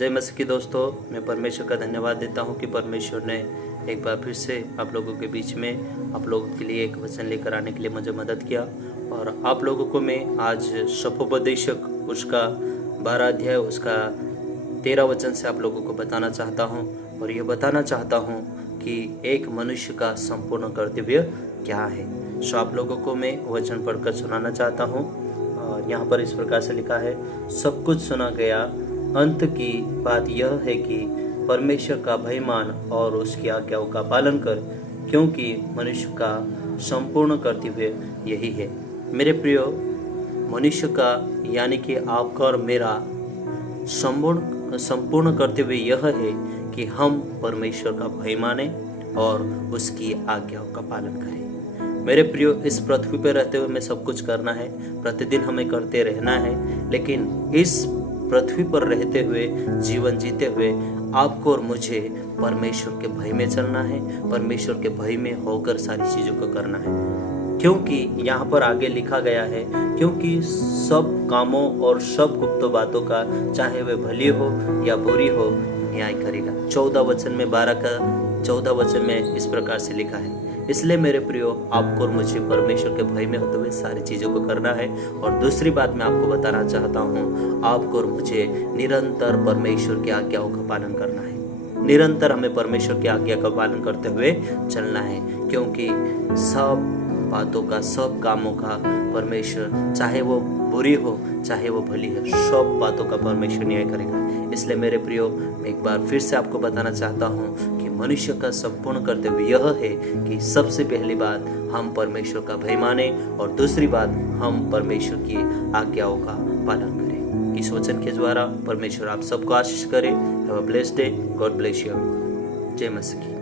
जय मसीह की दोस्तों, मैं परमेश्वर का धन्यवाद देता हूं कि परमेश्वर ने एक बार फिर से आप लोगों के बीच में आप लोगों के लिए एक वचन लेकर आने के लिए मुझे मदद किया। और आप लोगों को मैं आज शपोपदेशक उसका 12 अध्याय उसका 13 वचन से आप लोगों को बताना चाहता हूं। और ये बताना चाहता हूं कि एक मनुष्य का संपूर्ण कर्तव्य क्या है। सो आप लोगों को मैं वचन पढ़कर सुनाना चाहता हूं। और यहाँ पर इस प्रकार से लिखा है, सब कुछ सुना गया, अंत की बात यह है कि परमेश्वर का भय मान और उसकी आज्ञाओं का पालन कर, क्योंकि मनुष्य का संपूर्ण कर्तव्य यही है। मेरे प्रियो, मनुष्य का यानी कि आपका और मेरा संपूर्ण कर्तव्य यह है कि हम परमेश्वर का भय माने और उसकी आज्ञाओं का पालन करें। मेरे प्रियो, इस पृथ्वी पर रहते हुए हमें सब कुछ करना है, प्रतिदिन हमें करते रहना है, लेकिन इस पृथ्वी पर रहते हुए, जीवन जीते हुए आपको और मुझे परमेश्वर के भय में चलना है, परमेश्वर के भय में होकर सारी चीजों को करना है। क्योंकि यहाँ पर आगे लिखा गया है, क्योंकि सब कामों और सब गुप्त बातों का, चाहे वे भली हो या बुरी हो, न्याय करेगा। 14 वचन में 12 का 14 वचन में इस प्रकार से लिखा है। इसलिए मेरे प्रियो, आपको और मुझे परमेश्वर के भय में होते हुए सारी चीजों को करना है। और दूसरी बात मैं आपको बताना चाहता हूँ, आपको और मुझे निरंतर परमेश्वर की आज्ञाओं का पालन करना है। निरंतर हमें परमेश्वर की आज्ञा का पालन करते हुए चलना है, क्योंकि सब बातों का, सब कामों का परमेश्वर, चाहे वो बुरी हो चाहे वो भली है, सब बातों का परमेश्वर न्याय करेगा। इसलिए मेरे प्रियो, मैं एक बार फिर से आपको बताना चाहता हूँ कि मनुष्य का संपूर्ण कर्तव्य यह है कि सबसे पहली बात हम परमेश्वर का भय माने और दूसरी बात हम परमेश्वर की आज्ञाओं का पालन करें। इस वचन के द्वारा परमेश्वर आप सबको आशीष करे। Have a blessed day. God bless you. जय मसीह।